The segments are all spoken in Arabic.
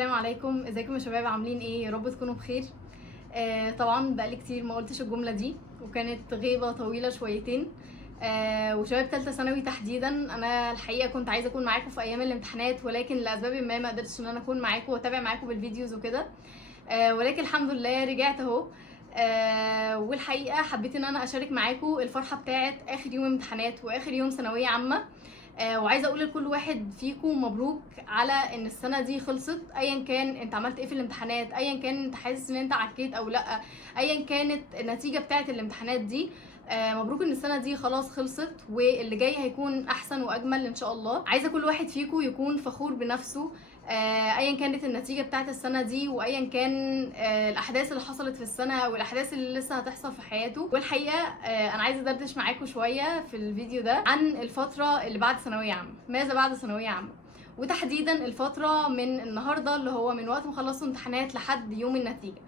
السلام عليكم، ازيكم يا شباب؟ عاملين ايه؟ يا رب تكونوا بخير. طبعا بقالي كتير ما قلتش الجمله دي، وكانت غيبه طويله شويتين. وشباب ثالثه ثانوي تحديدا، انا الحقيقه كنت عايزه اكون معاكم في ايام الامتحانات، ولكن لاسباب ما قدرتش ان انا اكون معاكم واتابع معاكم بالفيديوز وكده. ولكن الحمد لله رجعت اهو. والحقيقه حبيت ان انا اشارك معاكم الفرحه بتاعه اخر يوم امتحانات واخر يوم ثانويه عامه. وعايزه اقول لكل واحد فيكم مبروك على ان السنه دي خلصت، ايا كان انت عملت ايه في الامتحانات، ايا كان انت حاسس ان انت عكيت او لا، ايا كانت النتيجه بتاعه الامتحانات دي. مبروك ان السنه دي خلاص خلصت، واللي جاي هيكون احسن واجمل ان شاء الله. عايزه كل واحد فيكم يكون فخور بنفسه، ايا كانت النتيجه بتاعه السنه دي، وايا كان الاحداث اللي حصلت في السنه والاحداث اللي لسه هتحصل في حياته. والحقيقه انا عايزه ادردش معاكم شويه في الفيديو ده عن الفتره اللي بعد ثانويه عامه، ماذا بعد ثانويه عامه، وتحديدا الفتره من النهارده اللي هو من وقت ما خلصوا امتحانات لحد يوم النتيجه.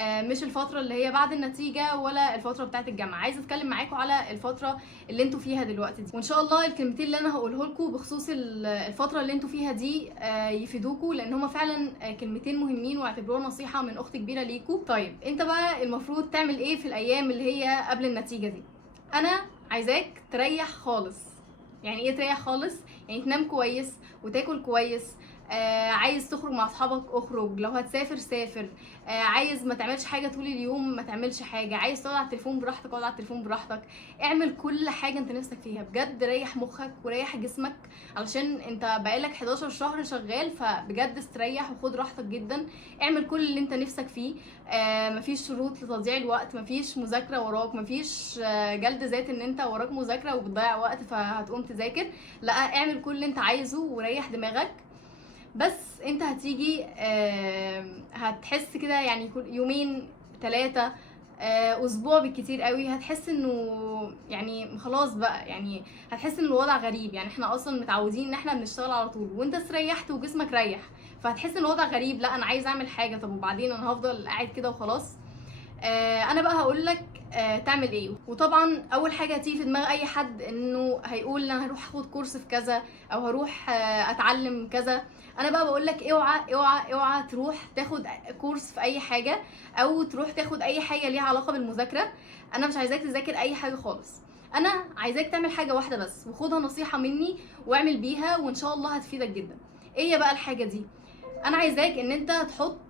مش الفتره اللي هي بعد النتيجه ولا الفتره بتاعه الجامعه. عايزه اتكلم معاكم على الفتره اللي انتوا فيها دلوقتي دي، وان شاء الله الكلمتين اللي انا هقوله لكم بخصوص الفتره اللي انتوا فيها دي يفيدوكم، لان هما فعلا كلمتين مهمين، واعتبروها نصيحه من اخت كبيره ليكم. طيب انت بقى المفروض تعمل ايه في الايام اللي هي قبل النتيجه دي؟ انا عايزاك تريح خالص. يعني ايه تريح خالص؟ يعني تنام كويس وتاكل كويس. عايز تخرج مع اصحابك اخرج، لو هتسافر سافر. عايز ما تعملش حاجه طول اليوم ما تعملش حاجه، عايز تقعد على التليفون براحتك اقعد على التليفون براحتك. اعمل كل حاجه انت نفسك فيها بجد، ريح مخك وريح جسمك، علشان انت بقالك 11 شهر شغال، فبجد استريح وخد راحتك جدا. اعمل كل اللي انت نفسك فيه. مفيش شروط لتضييع الوقت، مفيش مذاكره وراك، مفيش جلد ذات ان انت وراك مذاكره وبتضيع وقت فهتقوم تذاكر. لا، اعمل كل اللي انت عايزه وريح دماغك. بس انت هتيجي هتحس كده، يعني يومين 3 اسبوع بالكتير قوي، هتحس انه يعني خلاص بقى، يعني هتحس ان الوضع غريب. يعني احنا اصلا متعودين ان احنا بنشتغل على طول، وانت استريحت وجسمك ريح، فهتحس ان الوضع غريب. لا انا عايز اعمل حاجه، طب وبعدين انا هفضل قاعد كده وخلاص؟ انا بقى هقول لك تعمل ايه. وطبعا اول حاجه هتيجي في دماغ اي حد انه هيقول انا هروح اخد كورس في كذا، او هروح اتعلم كذا. انا بقى بقول لك اوعى اوعى اوعى تروح تاخد كورس في اي حاجه، او تروح تاخد اي حاجه ليها علاقه بالمذاكره. انا مش عايزاك تذاكر اي حاجه خالص، انا عايزاك تعمل حاجه واحده بس، وخدها نصيحه مني واعمل بيها وان شاء الله هتفيدك جدا. ايه هي بقى الحاجه دي؟ انا عايزاك ان انت تحط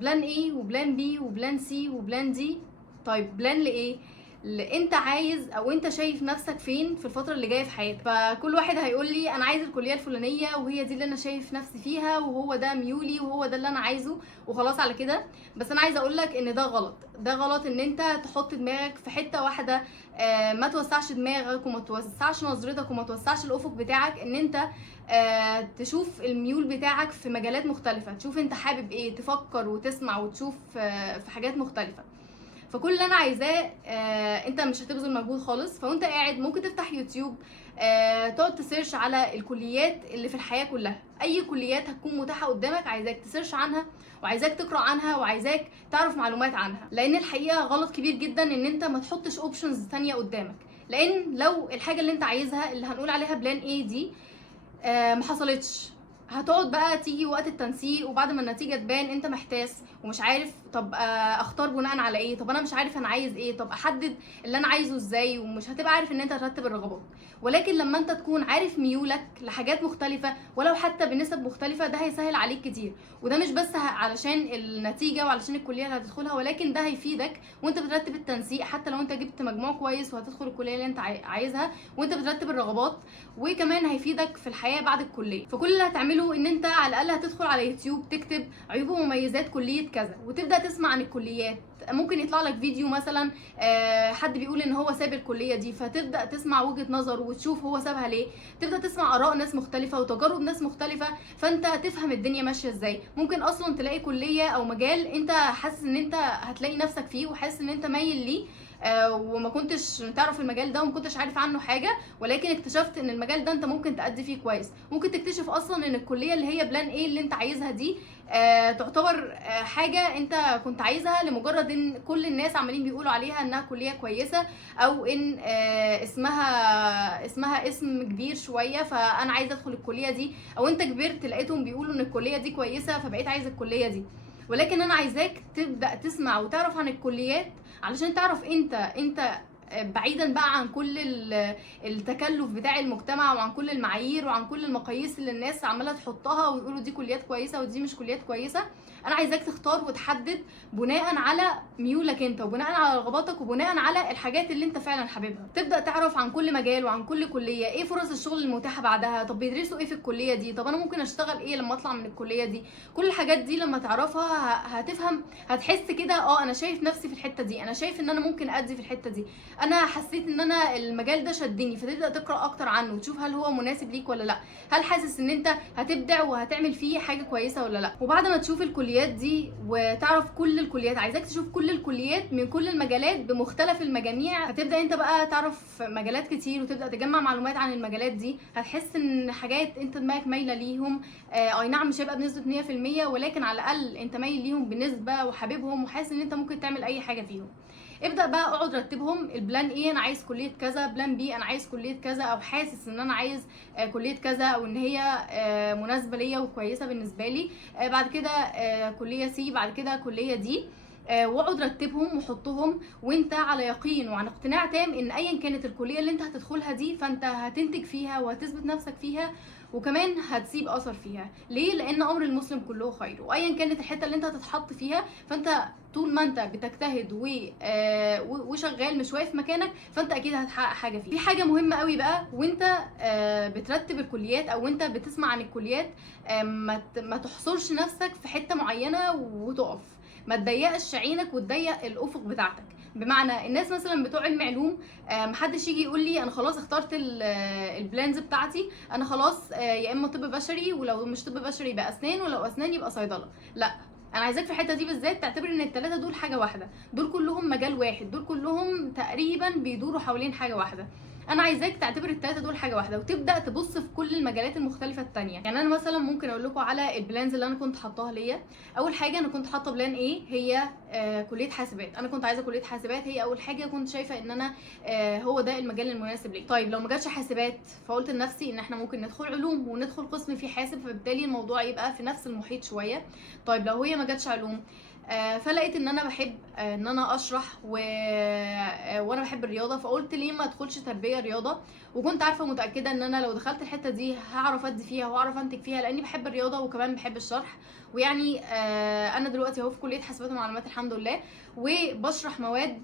بلان ايه وبلان بي وبلان سي وبلان دي. طيب بلان لايه؟ اللي انت عايز او انت شايف نفسك فين في الفتره اللي جايه في حياتك. فكل واحد هيقول لي انا عايز الكليه الفلانيه، وهي دي اللي انا شايف نفسي فيها، وهو ده ميولي، وهو ده اللي انا عايزه، وخلاص على كده. بس انا عايزه اقول لك ان ده غلط. ده غلط ان انت تحط دماغك في حته واحده. ما توسعش دماغك وما توسعش نظرتك وما توسعش الافق بتاعك، ان انت تشوف الميول بتاعك في مجالات مختلفه، تشوف انت حابب ايه، تفكر وتسمع وتشوف في حاجات مختلفه. فكل اللي انا عايزاه انت مش هتبذل مجهود خالص. فوانت قاعد ممكن تفتح يوتيوب، تقعد تسيرش على الكليات اللي في الحياه كلها. اي كليات هتكون متاحه قدامك عايزاك تسيرش عنها، وعايزاك تقرا عنها، وعايزاك تعرف معلومات عنها. لان الحقيقه غلط كبير جدا ان انت ما تحطش اوبشنز تانية قدامك. لان لو الحاجه اللي انت عايزها اللي هنقول عليها بلان ايه دي ما حصلتش، هتقعد بقى تيجي وقت التنسيق، وبعد ما النتيجه تبان انت محتاس ومش عارف طب اختار بناء على ايه، طب انا مش عارف انا عايز ايه، طب احدد اللي انا عايزه ازاي، ومش هتبقى عارف ان انت ترتب الرغبات. ولكن لما انت تكون عارف ميولك لحاجات مختلفه ولو حتى بنسب مختلفه، ده هيسهل عليك كتير. وده مش بس علشان النتيجه وعلشان الكليه اللي هتدخلها، ولكن ده هيفيدك وانت بترتب التنسيق، حتى لو انت جبت مجموع كويس وهتدخل الكليه اللي انت عايزها، وانت بترتب الرغبات. وكمان هيفيدك في الحياه بعد الكليه. فكل اللي هتعمله ان انت على الاقل هتدخل على يوتيوب تكتب عيوب ومميزات كليه كذا، وتبدا تسمع عن الكليات. ممكن يطلع لك فيديو مثلا حد بيقول ان هو ساب الكليه دي، فتبدا تسمع وجهه نظره وتشوف هو سابها ليه. تبدا تسمع اراء ناس مختلفه وتجارب ناس مختلفه، فانت تفهم الدنيا ماشيه ازاي. ممكن اصلا تلاقي كليه او مجال انت حاسس ان انت هتلاقي نفسك فيه وحاسس ان انت مايل ليه، وما كنتش تعرف المجال ده وما كنتش عارف عنه حاجه، ولكن اكتشفت ان المجال ده انت ممكن تأدي فيه كويس. ممكن تكتشف اصلا ان الكليه اللي هي بلان ايه اللي انت عايزها دي تعتبر حاجه انت كنت عايزها لمجرد ان كل الناس عمالين بيقولوا عليها انها كليه كويسه، او ان اسمها اسم كبير شويه فانا عايزه ادخل الكليه دي، او انت كبرت لقيتهم بيقولوا ان الكليه دي كويسه فبقيت عايزه الكليه دي. ولكن انا عايزاك تبدا تسمع وتعرف عن الكليات علشان تعرف انت بعيدا بقى عن كل التكلف بتاع المجتمع وعن كل المعايير وعن كل المقاييس اللي الناس عماله تحطها ويقولوا دي كليات كويسه ودي مش كليات كويسه. انا عايزاك تختار وتحدد بناء على ميولك انت وبناء على رغباتك وبناء على الحاجات اللي انت فعلا حاببها. تبدا تعرف عن كل مجال وعن كل كليه ايه فرص الشغل المتاحه بعدها، طب بيدرسوا ايه في الكليه دي، طب انا ممكن اشتغل ايه لما اطلع من الكليه دي. كل الحاجات دي لما تعرفها هتفهم، هتحس كده انا شايف نفسي في الحته دي، انا شايف ان انا ممكن ادي في الحته دي، انا حسيت ان انا المجال ده شدني. فتبدا تقرا اكتر عنه وتشوف هل هو مناسب ليك ولا لا، هل حاسس ان انت هتبدع وهتعمل فيه حاجه كويسه ولا لا. وبعد ما تشوف الكليات دي وتعرف كل الكليات، عايزاك تشوف كل الكليات من كل المجالات بمختلف المجاميع. هتبدا انت بقى تعرف مجالات كتير وتبدا تجمع معلومات عن المجالات دي. هتحس ان حاجات انت دماغك مايله ليهم، اي نعم مش هيبقى بنسبه 100%، ولكن على الاقل انت مايل ليهم بنسبه وحاببهم وحاسس ان انت ممكن تعمل اي حاجه فيهم. ابدا بقى اقعد رتبهم، البلان ايه انا عايز كليه كذا، بلان بي انا عايز كليه كذا، او حاسس ان انا عايز كليه كذا او ان هي مناسبه ليا وكويسه بالنسبه لي. بعد كده كليه سي، بعد كده كليه دي. واقعد رتبهم وحطهم وانت على يقين وعن اقتناع تام ان ايا كانت الكليه اللي انت هتدخلها دي فانت هتنتج فيها وهتثبت نفسك فيها، وكمان هتسيب اثر فيها. ليه؟ لان امر المسلم كله خير، وايا كانت الحته اللي انت هتتحط فيها فانت طول ما انت بتجتهد وشغال مش واقف مكانك فانت اكيد هتحقق حاجه فيه. في حاجه مهمه قوي بقى وانت بترتب الكليات او انت بتسمع عن الكليات، ما تحصرش نفسك في حته معينه وتقف، ما تضيقش عينك وتضيق الافق بتاعتك. بمعنى الناس مثلا بتوع علم علوم محدش يجي يقول لي انا خلاص اخترت البلانز بتاعتي، انا خلاص يا اما طب بشري، ولو مش طب بشري يبقى اسنان، ولو اسنان يبقى صيدله. لا، انا عايزاك في الحته دي بالذات تعتبر ان الثلاثه دول حاجه واحده، دول كلهم مجال واحد، دول كلهم تقريبا بيدوروا حوالين حاجه واحده. انا عايزاك تعتبر الثلاثه دول حاجه واحده وتبدا تبص في كل المجالات المختلفه الثانيه. يعني انا مثلا ممكن اقول لكم على البلانز اللي انا كنت حاطاها ليا. اول حاجه انا كنت حاطه بلان ايه هي كليه حاسبات. انا كنت عايزه كليه حاسبات، هي اول حاجه كنت شايفه ان انا هو ده المجال المناسب لي. طيب لو ما جاتش حاسبات فقلت لنفسي ان احنا ممكن ندخل علوم وندخل قسم فيه حاسب، فبالتالي الموضوع يبقى في نفس المحيط شويه. طيب لو هي ما جاتش علوم فلقيت ان انا بحب ان انا اشرح وانا بحب الرياضه، فقلت ليه ما ادخلش تربيه رياضه. وكنت عارفه متاكده ان انا لو دخلت الحته دي هعرف ادي فيها وهعرف انتج فيها لاني بحب الرياضه وكمان بحب الشرح. ويعني انا دلوقتي اهو في كليه حاسبات ومعلومات الحمد لله، وبشرح مواد،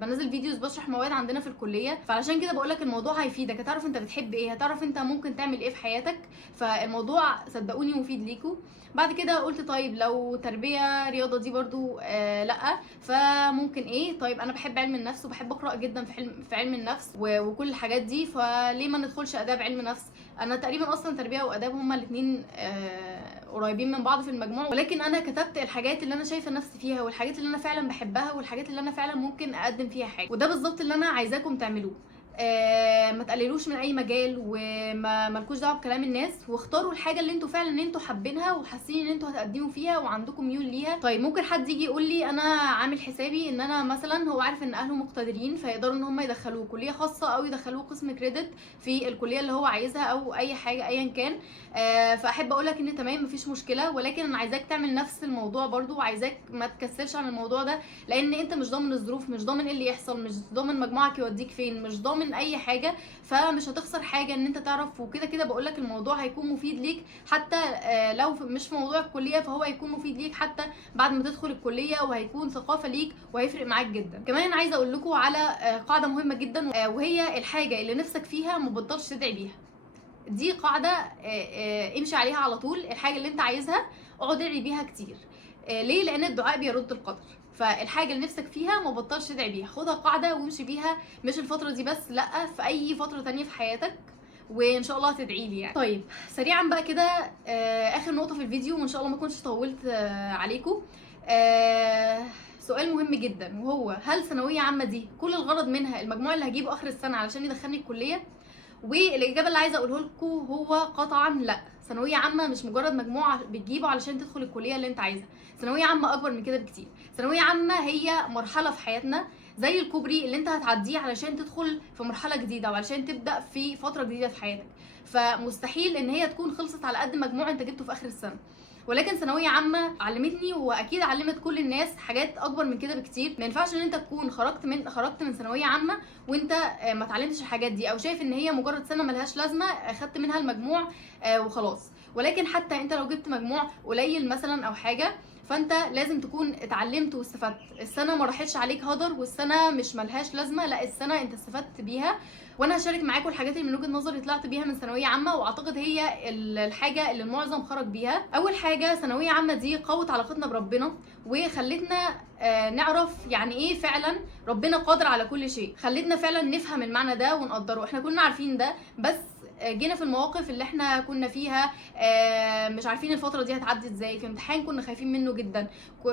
بنزل فيديوز بشرح مواد عندنا في الكليه. فعلشان كده بقول لك الموضوع هيفيدك، هتعرف انت بتحب ايه، هتعرف انت ممكن تعمل ايه في حياتك. فالموضوع صدقوني مفيد ليكوا. بعد كده قلت طيب لو تربيه رياضه دي برضو لا، فممكن ايه؟ طيب انا بحب علم النفس وبحب اقرا جدا في علم النفس وكل الحاجات دي، فليه ما ندخلش اداب علم نفس؟ انا تقريبا اصلا تربيه واداب هما الاثنين قريبين من بعض في المجموع، ولكن انا كتبت الحاجات اللي انا شايفه نفسي فيها والحاجات اللي انا فعلا بحبها والحاجات اللي انا فعلا ممكن اقدم فيها حاجه. وده بالظبط اللي انا عايزاكم تعملوه. ما تقللوش من اي مجال وما مالكوش دعوه بكلام الناس، واختاروا الحاجه اللي انتوا فعلا انتوا حابينها وحاسين ان انتوا هتقدموا فيها وعندكم ميول ليها. طيب ممكن حد يجي يقول لي انا عامل حسابي ان انا مثلا هو عارف ان اهله مقتدرين فيقدروا ان هم يدخلوه كليه خاصه او يدخلوه قسم كريدت في الكليه اللي هو عايزها او اي حاجه ايا كان. فاحب اقول لك ان تمام مفيش مشكله، ولكن انا عايزاك تعمل نفس الموضوع برضو، وعايزاك ما تكسلش عن الموضوع ده، لان انت مش ضامن الظروف، مش ضامن ايه اللي يحصل، مش ضامن مجموعك يوديك فين، مش ضامن اي حاجه، فمش هتخسر حاجه ان انت تعرف. وكده كده بقول لك الموضوع هيكون مفيد ليك حتى لو مش في موضوع الكليه، فهو هيكون مفيد ليك حتى بعد ما تدخل الكليه، وهيكون ثقافه ليك وهيفرق معاك جدا. كمان عايزه اقول لكم على قاعده مهمه جدا، وهي الحاجه اللي نفسك فيها ما تبطلش تدعي بيها. دي قاعده امشي عليها على طول. الحاجه اللي انت عايزها اقعد ادعي بيها كتير. ليه؟ لان الدعاء بيرد القدر. فالحاجه اللي نفسك فيها ما بطلش تدعي بيها، خدها قاعده وامشي بيها، مش الفتره دي بس، لا في اي فتره تانية في حياتك، وان شاء الله هتدعي لي يعني. طيب سريعا بقى كده اخر نقطه في الفيديو، وان شاء الله ما كنتش طولت عليكم. سؤال مهم جدا، وهو هل ثانويه عامه دي كل الغرض منها المجموع اللي هجيبه اخر السنه علشان يدخلني الكليه؟ والاجابه اللي عايزه اقوله لكم هو قطعا لا. ثانويه عامه مش مجرد مجموع بتجيبه علشان تدخل الكليه اللي انت عايزها، ثانويه عامه اكبر من كده بكتير. ثانويه عامه هي مرحله في حياتنا، زي الكوبري اللي انت هتعديه علشان تدخل في مرحله جديده وعلشان تبدا في فتره جديده في حياتك. فمستحيل ان هي تكون خلصت على قد مجموع انت جبته في اخر السنه. ولكن ثانويه عامه علمتني، واكيد علمت كل الناس، حاجات اكبر من كده بكتير. ما ينفعش ان انت تكون خرجت من ثانويه عامه وانت ما اتعلمتش الحاجات دي، او شايف ان هي مجرد سنه ملهاش لازمه اخدت منها المجموع وخلاص. ولكن حتى انت لو جبت مجموع قليل مثلا او حاجه، فانت لازم تكون اتعلمت واستفدت. السنه ما راحتش عليك هدر، والسنه مش ملهاش لازمه، لا السنه انت استفدت بيها. وانا هشارك معاكم الحاجات اللي من وجهه نظري طلعت بيها من ثانويه عامه، واعتقد هي الحاجه اللي المعظم خرج بيها. اول حاجه، ثانويه عامه دي قوت علاقتنا بربنا، وخلتنا نعرف يعني ايه فعلا ربنا قادر على كل شيء. خلتنا فعلا نفهم المعنى ده ونقدره. احنا كنا عارفين ده، بس جينا في المواقف اللي احنا كنا فيها مش عارفين الفتره دي هتعدي ازاي. في امتحان كنا خايفين منه جدا،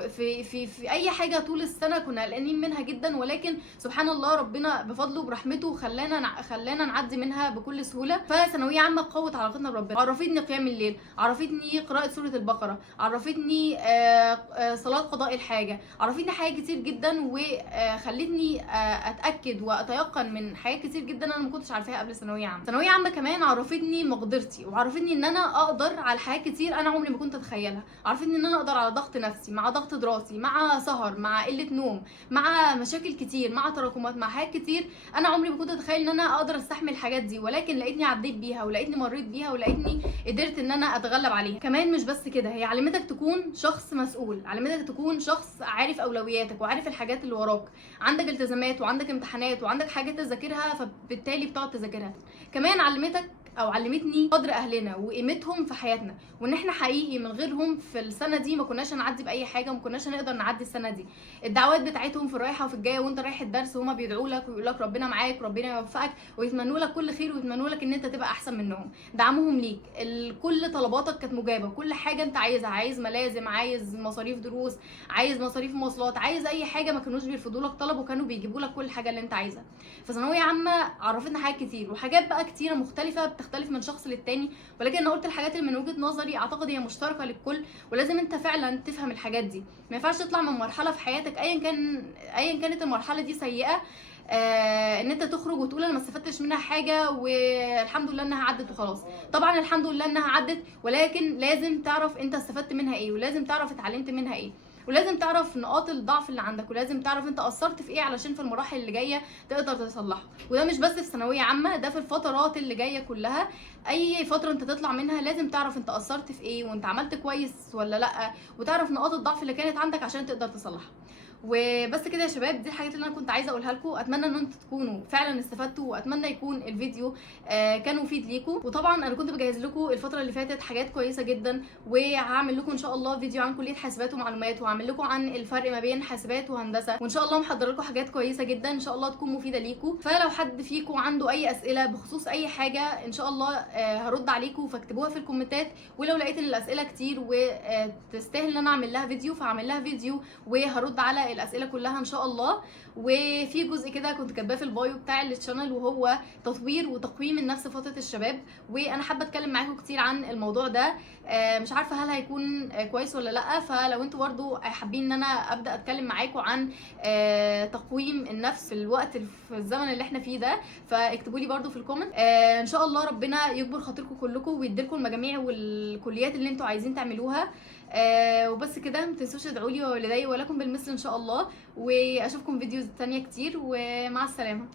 في اي حاجه طول السنه كنا قلقانين منها جدا، ولكن سبحان الله ربنا بفضله وبرحمته خلانا نعدي منها بكل سهوله. فثانويه عامه قوت علاقتنا بربنا، عرفتني قيام الليل، عرفتني قراءه سوره البقره، عرفتني صلاه قضاء الحاجه، عرفتني حاجات كتير جدا، وخلتني اتاكد واتيقن من حاجات كتير جدا انا ما كنتش عارفاها قبل ثانويه عامه. ثانويه عامه كمان عرفتني مقدرتي، وعرفتني ان انا اقدر على حاجات كتير انا عمري ما كنت اتخيلها. عرفتني ان انا اقدر على ضغط نفسي، مع ضغط دراسي، مع سهر، مع قله نوم، مع مشاكل كتير، مع تراكمات، مع حاجات كتير انا عمري ما كنت اتخيل ان انا اقدر استحمل الحاجات دي، ولكن لقيتني عديت بيها، ولقيتني مريت بيها، ولقيتني قدرت ان انا اتغلب عليها. كمان مش بس كده، هي علمتك تكون شخص مسؤول، علمتك تكون شخص عارف اولوياتك وعارف الحاجات اللي وراك. عندك التزامات وعندك امتحانات وعندك حاجات تذاكرها، فبالتالي بتقعد تذاكرها. كمان علمتني قدر اهلنا وقيمتهم في حياتنا، وان احنا حقيقي من غيرهم في السنه دي ما كناش هنعدي باي حاجه، وما كناش هنقدر نعدي السنه دي. الدعوات بتاعتهم في الرايحه وفي الجايه، وانت رايح الدرس هما بيدعوا لك ويقول لك ربنا معاك، ربنا يوفقك، ويتمنوا لك كل خير، ويتمنوا لك ان انت تبقى احسن منهم. دعمهم ليك، كل طلباتك كانت مجابه، كل حاجه انت عايزها، عايز ملازم، عايز مصاريف دروس، عايز مصاريف مواصلات، عايز اي حاجه، ما كانوش بيرفضوا لك طلب، وكانوا بيجيبوا لك كل حاجه اللي انت عايزها. فثانويه عامه عرفتنا حاجات كتير، وحاجات بقى كتيره مختلفه بتختلف من شخص للتاني، ولكن انا قلت الحاجات اللي من وجهه نظري اعتقد هي مشتركه للكل، ولازم انت فعلا تفهم الحاجات دي. ما ينفعش تطلع من مرحله في حياتك ايا كانت المرحله دي سيئه، ان انت تخرج وتقول انا ما استفدتش منها حاجه والحمد لله انها عدت وخلاص. طبعا الحمد لله انها عدت، ولكن لازم تعرف انت استفدت منها ايه، ولازم تعرف اتعلمت منها ايه، ولازم تعرف نقاط الضعف اللي عندك، ولازم تعرف انت قصرت في ايه علشان في المراحل اللي جايه تقدر تصلحه. وده مش بس في ثانويه عامه، ده في الفترات اللي جايه كلها. اي فتره انت تطلع منها لازم تعرف انت قصرت في ايه، وانت عملت كويس ولا لا، وتعرف نقاط الضعف اللي كانت عندك عشان تقدر تصلحها. وبس كده يا شباب، دي الحاجات اللي انا كنت عايزه اقولها لكم. اتمنى ان انتوا تكونوا فعلا استفدتوا، واتمنى يكون الفيديو كان مفيد ليكم. وطبعا انا كنت بجهز لكم الفتره اللي فاتت حاجات كويسه جدا، وهعمل لكم ان شاء الله فيديو عن كليه حاسبات ومعلومات، وهعمل لكم عن الفرق ما بين حاسبات وهندسه، وان شاء الله محضر لكم حاجات كويسه جدا ان شاء الله تكون مفيده ليكم. فلو حد فيكم عنده اي اسئله بخصوص اي حاجه ان شاء الله هرد عليكم، فاكتبوها في الكومنتات. ولو لقيت ان الاسئله كتير وتستاهل ان انا اعمل لها فيديو، فاعمل لها فيديو وهرد على الاسئله كلها ان شاء الله. وفي جزء كده كنت كاتباه في البايو بتاع الشانل، وهو تطوير وتقويم النفس في فتره الشباب، وانا حابه اتكلم معاكم كتير عن الموضوع ده. مش عارفه هل هيكون كويس ولا لا، فلو انتوا برضو حابين ان انا ابدا اتكلم معاكم عن تقويم النفس في الوقت في الزمن اللي احنا فيه ده، فاكتبوا لي برضو في الكومنت. ان شاء الله ربنا يكبر خاطركم كلكم، ويديلكم المجاميع والكليات اللي انتوا عايزين تعملوها. وبس كده، ما تنسوش تدعوا لي ووالدي ولكم بالمثل ان شاء الله، واشوفكم فيديوز تانية كتير، ومع السلامه.